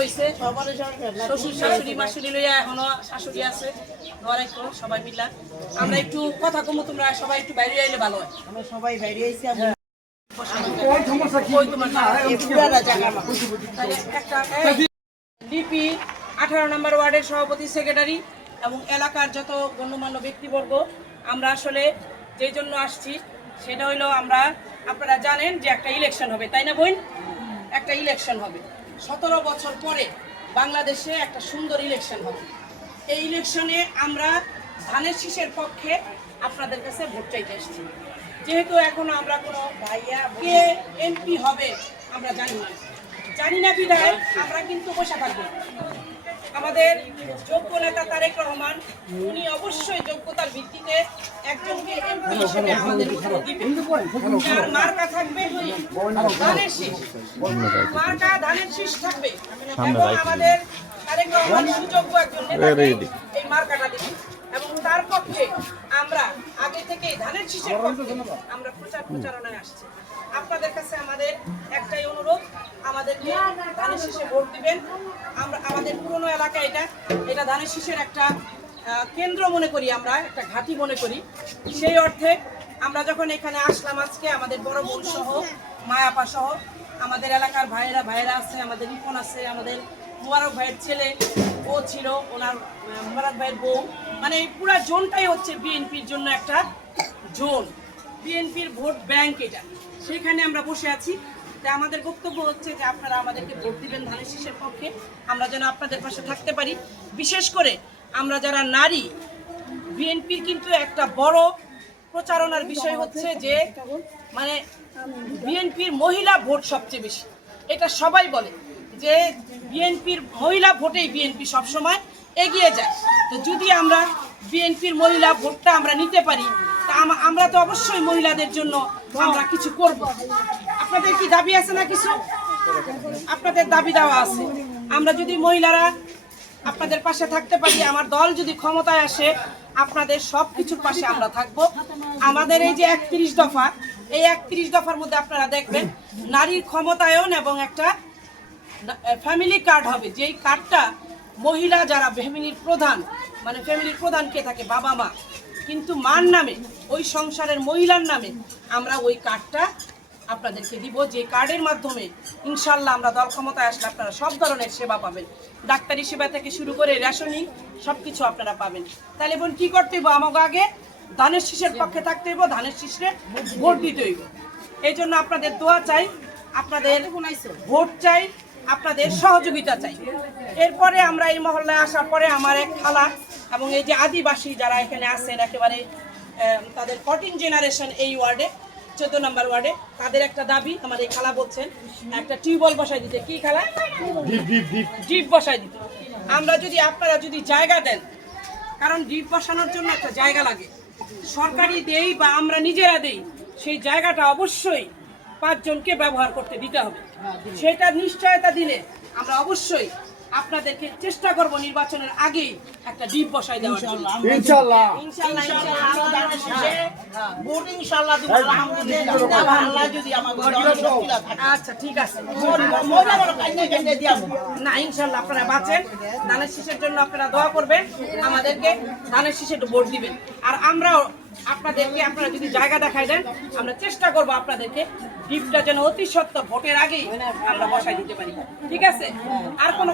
হয়েছে, শ্বশুর শাশুড়ি মাসুরি লইয়া এখনো শাশুড়ি আছে ঘরে, সবাই মিলা আমরা একটু কথা কমো, তোমরা সবাই একটু বাইরে আইলে ভালো হয়। আমরা সবাই বাইরে আইছি। ডিপি 18 নম্বর ওয়ার্ডের সভাপতি, সেক্রেটারি এবং এলাকার যত গণ্যমান্য ব্যক্তিবর্গ, আমরা আসলে যেই জন্য আসছি সেটা হইলো আপনারা জানেন যে একটা ইলেকশন হবে, তাই না বোন? একটা ইলেকশন হবে 17 বছর পরে বাংলাদেশে একটা সুন্দর ইলেকশন হবে। এই ইলেকশনে আমরা ধানের শীষের পক্ষে আপনাদের কাছে ভোট চাইতে এসেছি। যেহেতু এখনো আমরা কোনো কে এমপি হবে আমরা জানি না বিধায় আমরা কিন্তু বসে থাকবো। আমাদের যোগ্য নেতা তারেক রহমান, উনি অবশ্যই যোগ্যতার ভিত্তিতে একজনকে এমপি হিসেবে আমাদের দিবেন। মার্কা থাকবে ধানের শীষ, মার্কা ধানের শীষ থাকবে এবং আমাদের তারেক রহমান সুযোগ্য একজন নেতা, এই মার্কাটা দিবেন এবং তার পক্ষে আমরা আগে থেকে ধানের শীষের পক্ষে আমরা প্রচারণায় আসছি। আপনাদের কাছে আমাদের একটাই অনুরোধ, আমাদেরকে ধানের শীষে ভোট দিবেন। আমরা আমাদের পুরনো এলাকা, এটা ধানের শীষের একটা কেন্দ্র মনে করি, আমরা একটা ঘাঁটি মনে করি। সেই অর্থে আমরা যখন এখানে আসলাম আজকে, আমাদের বড় বোন সহ, মায়াপা সহ আমাদের এলাকার ভাইয়েরা আছে, আমাদের রিপন আছে, আমাদের মুবারক ভাইয়ের ছেলে ও ছিল, ওনার মুবারক ভাইয়ের বউ, মানে পুরো জোনটাই হচ্ছে বিএনপির জন্য একটা জোন, বিএনপির ভোট ব্যাংক এটা। সেখানে আমরা বসে আছি। তাই আমাদের বক্তব্য হচ্ছে যে আপনারা আমাদেরকে ভোট দিবেন ধানের শীষের পক্ষে, আমরা যেন আপনাদের পাশে থাকতে পারি। বিশেষ করে আমরা যারা নারী, বিএনপির কিন্তু একটা বড় প্রচারণার বিষয় হচ্ছে যে মানে বিএনপির মহিলা ভোট সবচেয়ে বেশি, এটা সবাই বলে যে বিএনপির মহিলা ভোটেই বিএনপি সবসময় এগিয়ে যায়। তো যদি আমরা বিএনপির মহিলা ভোটটা আমরা নিতে পারি, তা আমরা তো অবশ্যই মহিলাদের জন্য আমরা কিছু করব। আপনাদের কি দাবি আছে না? কিছু আপনাদের দাবি দেওয়া আছে। আমরা যদি মহিলারা আপনাদের পাশে থাকতে পারি, আমার দল যদি ক্ষমতায় আসে, আপনাদের সব কিছুর পাশে আমরা থাকব। আমাদের এই যে 31 দফা, এই 31 দফার মধ্যে আপনারা দেখবেন নারীর ক্ষমতায়ন এবং একটা ফ্যামিলি কার্ড হবে, যেই কার্ডটা মহিলা যারা ফ্যামিলির প্রধান, মানে ফ্যামিলির প্রধান কে থাকে? বাবা মা, কিন্তু মার নামে, ওই সংসারের মহিলার নামে আমরা ওই কার্ডটা আপনাদেরকে দিব, যে কার্ডের মাধ্যমে ইনশাল্লাহ আমরা দল ক্ষমতায় আসলে আপনারা সব ধরনের সেবা পাবেন, ডাক্তারি সেবা থেকে শুরু করে রেশনিং সব কিছু আপনারা পাবেন। তাহলে বোন কি করতে হইব? আমাকে আগে ধানের শীষের পক্ষে থাকতে হইব, ধানের শীষে ভোট দিতে হইব। এই জন্য আপনাদের দোয়া চাই, আপনাদের ভোট চাই, আপনাদের সহযোগিতা চাই। এরপরে আমরা এই মহল্লায় আসার পরে আমার এক খালা এবং এই যে আদিবাসী যারা এখানে আছেন, একেবারে তাদের 14 জেনারেশন এই ওয়ার্ডে, 14 নম্বর ওয়ার্ডে, তাদের একটা দাবি, আমার এই খালা বলছেন একটা টিউবওয়েল বসাই দিতে। কি খালা? ডিপ বসাই দিতে। আমরা যদি, আপনারা যদি জায়গা দেন, কারণ ডিপ বসানোর জন্য একটা জায়গা লাগে, সরকারি দেই বা আমরা নিজেরা দেই, সেই জায়গাটা অবশ্যই 5 জনকে ব্যবহার করতে দিতে হবে। সেটা নিশ্চয়তা দিলে আমরা অবশ্যই আপনাদেরকে চেষ্টা করব নির্বাচনের আগেই একটা ডিপ বসাই দেওয়ার জন্য। ইনশাআল্লাহ ভোট ইনশাআল্লাহ দিব, আলহামদুলিল্লাহ। আল্লাহ যদি আমাদের শক্তিটা থাকে, আচ্ছা ঠিক আছে, না ইনশাআল্লাহ আপনারা বাঁচেন। ধানের শীষের জন্য আপনারা দোয়া করবেন, আমাদেরকে ধানের শীষে ভোট দিবেন। আর আমরাও আপনাদেরকে, আপনারা যদি জায়গা দেখায় দেন, আমরা চেষ্টা করব আপনাদেরকে ডিপটা যেন অতি সত্ত্বর ভোটের আগেই আমরা বসাই দিতে পারি। ঠিক আছে? আর কোনো